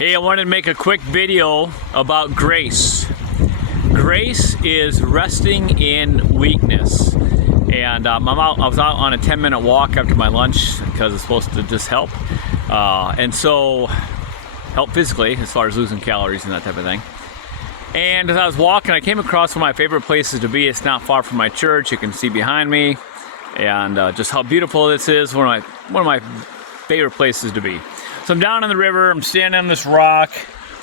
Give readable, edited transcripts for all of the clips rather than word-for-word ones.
Hey, I wanted to make a quick video about grace. Grace is resting in weakness. And I was out on a 10-minute walk after my lunch because it's supposed to just help. And so, help physically as far as losing calories and that type of thing. And as I was walking, I came across one of my favorite places to be. It's not far from my church. You can see behind me. And just how beautiful this is. One of my favorite places to be. So I'm down on the river, I'm standing on this rock,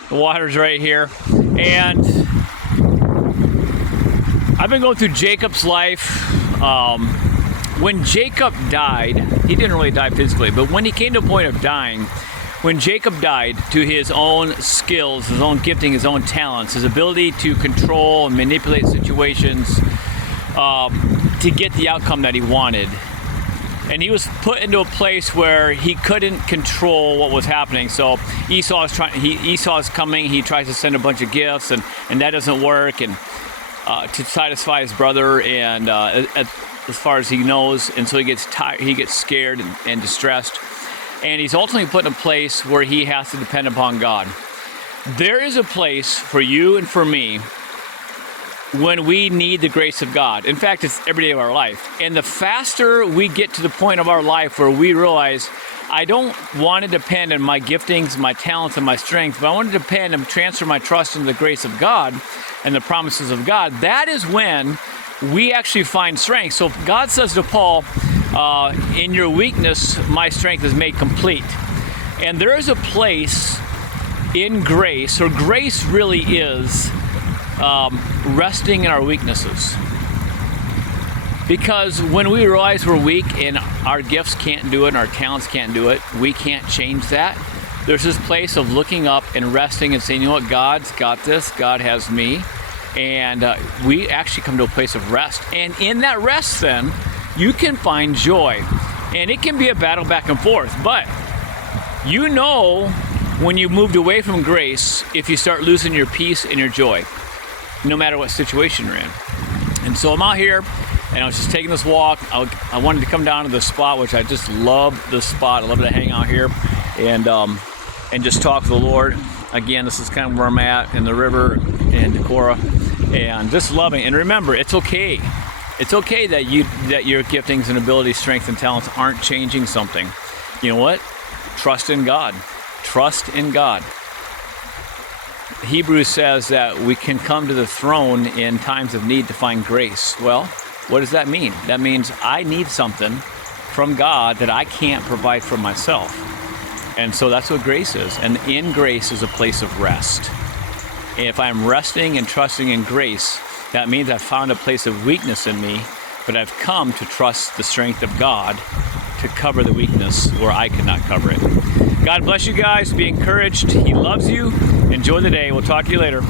the water's right here, and I've been going through Jacob's life. When Jacob died, he didn't really die physically, but when he came to a point of dying, when Jacob died to his own skills, his own gifting, his own talents, his ability to control and manipulate situations to get the outcome that he wanted. And he was put into a place where he couldn't control what was happening. So Esau's coming. He tries to send a bunch of gifts, and that doesn't work. And to satisfy his brother, and as far as he knows, and so he gets tired. He gets scared and distressed, and he's ultimately put in a place where he has to depend upon God. There is a place for you and for me when we need the grace of God. In fact, it's every day of our life. And the faster we get to the point of our life where we realize, I don't want to depend on my giftings, my talents, and my strength, but I want to depend and transfer my trust into the grace of God and the promises of God, that is when we actually find strength. So God says to Paul, in your weakness, my strength is made complete. And there is a place in grace, or grace really is resting in our weaknesses. Because when we realize we're weak and our gifts can't do it and our talents can't do it, we can't change that. There's this place of looking up and resting and saying, you know what, God's got this, God has me. And we actually come to a place of rest. And in that rest then, you can find joy. And it can be a battle back and forth. But you know when you moved away from grace, if you start losing your peace and your joy, no matter what situation you're in. And so I'm out here, and I was just taking this walk. I wanted to come down to this spot, which I just love this spot. I love to hang out here and just talk to the Lord. Again, this is kind of where I'm at in the river in Decorah, and just loving. And remember, it's okay. It's okay that your giftings and abilities, strengths and talents aren't changing something. You know what? Trust in God. Trust in God. Hebrews says that we can come to the throne in times of need to find grace. Well, what does that mean? That means I need something from God that I can't provide for myself. And so that's what grace is. And in grace is a place of rest. And if I'm resting and trusting in grace, that means I've found a place of weakness in me, but I've come to trust the strength of God to cover the weakness where I could not cover it. God bless you guys. Be encouraged. He loves you. Enjoy the day. We'll talk to you later.